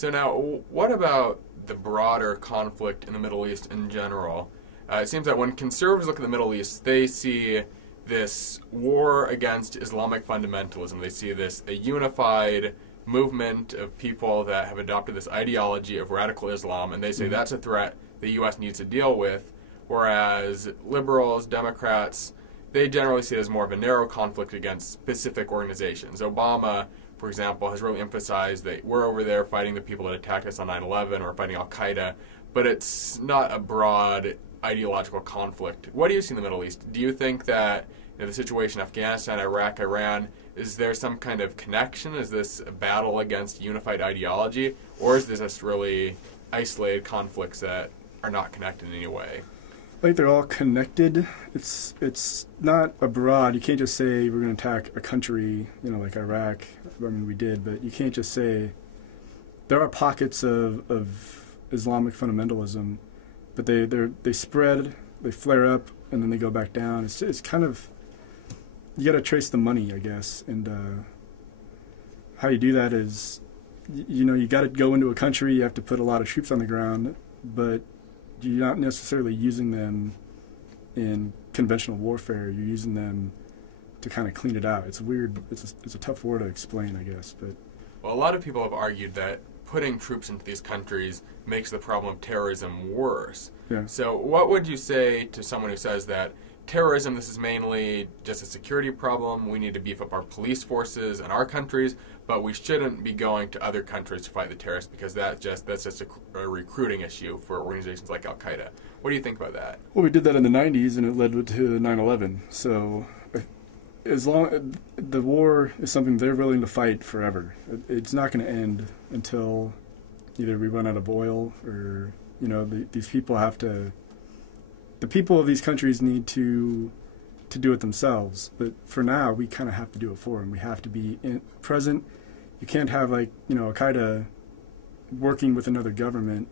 So now, what about the broader conflict in the Middle East in general? It seems that when conservatives look at the Middle East, they see this war against Islamic fundamentalism. They see this a unified movement of people that have adopted this ideology of radical Islam, and they say that's a threat the U.S. needs to deal with, whereas liberals, Democrats, they generally see it as more of a narrow conflict against specific organizations. Obama, for example, has really emphasized that we're over there fighting the people that attacked us on 9/11 or fighting al-Qaeda, but it's not a broad ideological conflict. What do you see in the Middle East? Do you think that the situation in Afghanistan, Iraq, Iran, is there some kind of connection? Is this a battle against unified ideology? Or is this just really isolated conflicts that are not connected in any way? I think they're all connected. It's not abroad. You can't just say we're going to attack a country, like Iraq. I mean, we did, but you can't just say there are pockets of Islamic fundamentalism, but they spread, they flare up, and then they go back down. It's kind of, you got to trace the money, I guess, and how you do that is, you got to go into a country. You have to put a lot of troops on the ground, but you're not necessarily using them in conventional warfare. You're using them to kind of clean it out. It's weird. It's a tough word to explain, I guess. But well, a lot of people have argued that putting troops into these countries makes the problem of terrorism worse. Yeah. So what would you say to someone who says that terrorism, this is mainly just a security problem, we need to beef up our police forces in our countries, but we shouldn't be going to other countries to fight the terrorists because that's just a recruiting issue for organizations like al-Qaeda. What do you think about that? Well, we did that in the 90s, and it led to 9/11. So as long the war is something they're willing to fight forever. It's not going to end until either we run out of oil or, these people have to... The people of these countries need to do it themselves, but for now we kind of have to do it for them. We have to be present. You can't have al-Qaeda working with another government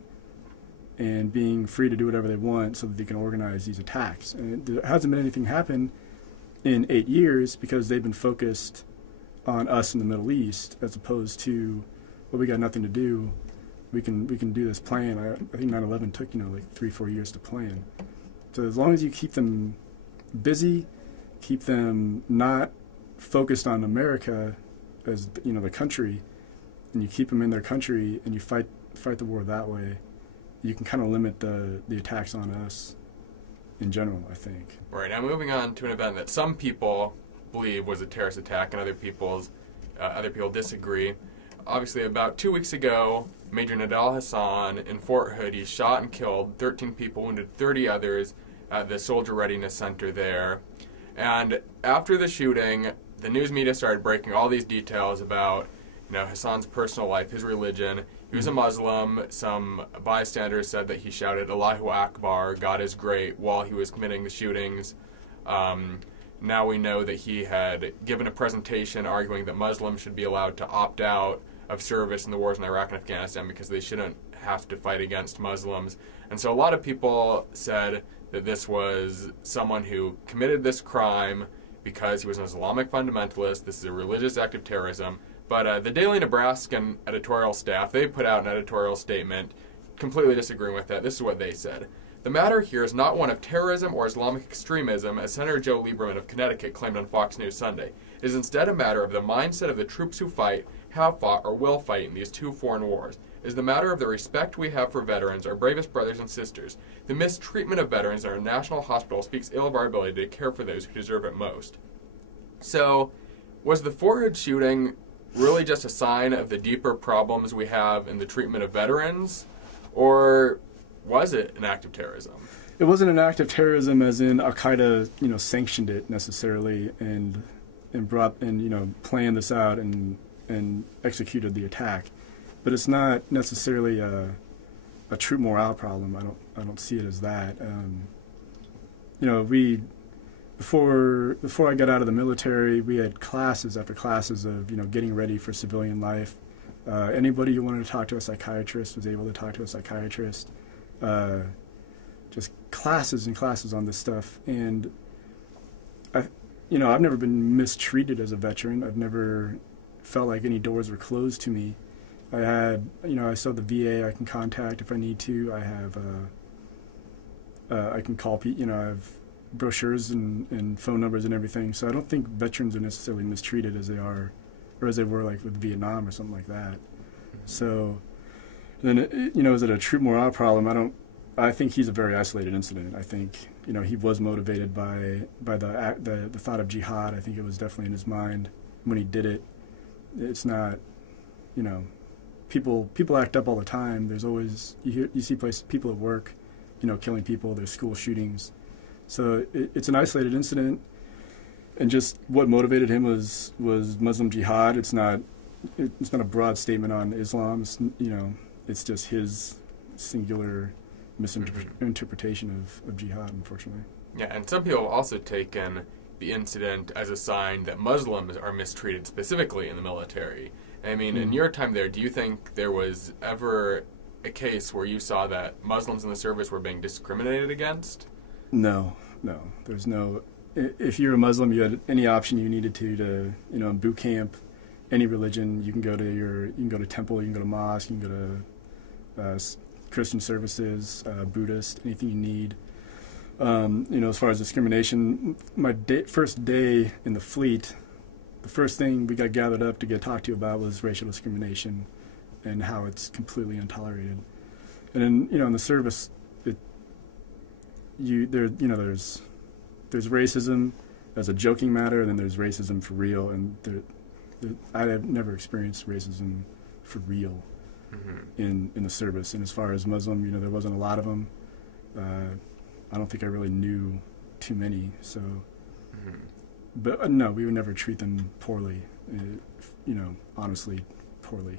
and being free to do whatever they want so that they can organize these attacks. And there hasn't been anything happen in 8 years because they've been focused on us in the Middle East as opposed to, well, we got nothing to do. We can do this plan. I think 9/11 took 3-4 years to plan. So as long as you keep them busy, keep them not focused on America as the country, and you keep them in their country and you fight the war that way, you can kind of limit the attacks on us in general, I think. Right, now moving on to an event that some people believe was a terrorist attack and other people disagree. Obviously, about 2 weeks ago, Major Nadal Hassan in Fort Hood, he shot and killed 13 people, wounded 30 others at the Soldier Readiness Center there. And after the shooting, the news media started breaking all these details about Hassan's personal life, his religion. He was a Muslim. Some bystanders said that he shouted Allahu Akbar, God is great, while he was committing the shootings. Now we know that he had given a presentation arguing that Muslims should be allowed to opt out of service in the wars in Iraq and Afghanistan because they shouldn't have to fight against Muslims. And so a lot of people said that this was someone who committed this crime because he was an Islamic fundamentalist. This is a religious act of terrorism. But the Daily Nebraskan editorial staff, they put out an editorial statement completely disagreeing with that. This is what they said. The matter here is not one of terrorism or Islamic extremism, as Senator Joe Lieberman of Connecticut claimed on Fox News Sunday. It is instead a matter of the mindset of the troops who fight, have fought, or will fight in these two foreign wars. It is the matter of the respect we have for veterans, our bravest brothers and sisters. The mistreatment of veterans in our national hospital speaks ill of our ability to care for those who deserve it most. So, was the Fort Hood shooting really just a sign of the deeper problems we have in the treatment of veterans, or was it an act of terrorism? It wasn't an act of terrorism as in al-Qaeda, sanctioned it necessarily and planned this out and executed the attack. But it's not necessarily a troop morale problem. I don't see it as that. Before I got out of the military, we had classes after classes of getting ready for civilian life. Anybody who wanted to talk to a psychiatrist was able to talk to a psychiatrist. Just classes and classes on this stuff, and I've never been mistreated as a veteran. I've never felt like any doors were closed to me, I had, I saw the VA I can contact if I need to. I have, I can call people, I have brochures and phone numbers and everything. So I don't think veterans are necessarily mistreated as they are, or as they were like with Vietnam or something like that. So then, is it a true morale problem? I think he's a very isolated incident. I think, he was motivated by the thought of jihad. I think it was definitely in his mind when he did it. It's not, people act up all the time. There's always, you see people at work, killing people. There's school shootings. So it's an isolated incident. And just what motivated him was Muslim jihad. It's not a broad statement on Islam. It's just his singular misinterpretation of jihad, unfortunately. Yeah, and some people have also taken the incident as a sign that Muslims are mistreated specifically in the military. I mean, in your time there, do you think there was ever a case where you saw that Muslims in the service were being discriminated against? No. There's no. If you're a Muslim, you had any option you needed to in boot camp, any religion, you can go to temple, you can go to mosque, you can go to Christian services, Buddhist, anything you need. As far as discrimination, my first day in the fleet, the first thing we got gathered up to get talked to about was racial discrimination and how it's completely intolerated. And then, in the service, there's racism as a joking matter, and then there's racism for real. And I have never experienced racism for real in the service. And as far as Muslim, there wasn't a lot of them. I don't think I really knew too many. So, but no, we would never treat them poorly. Honestly, poorly.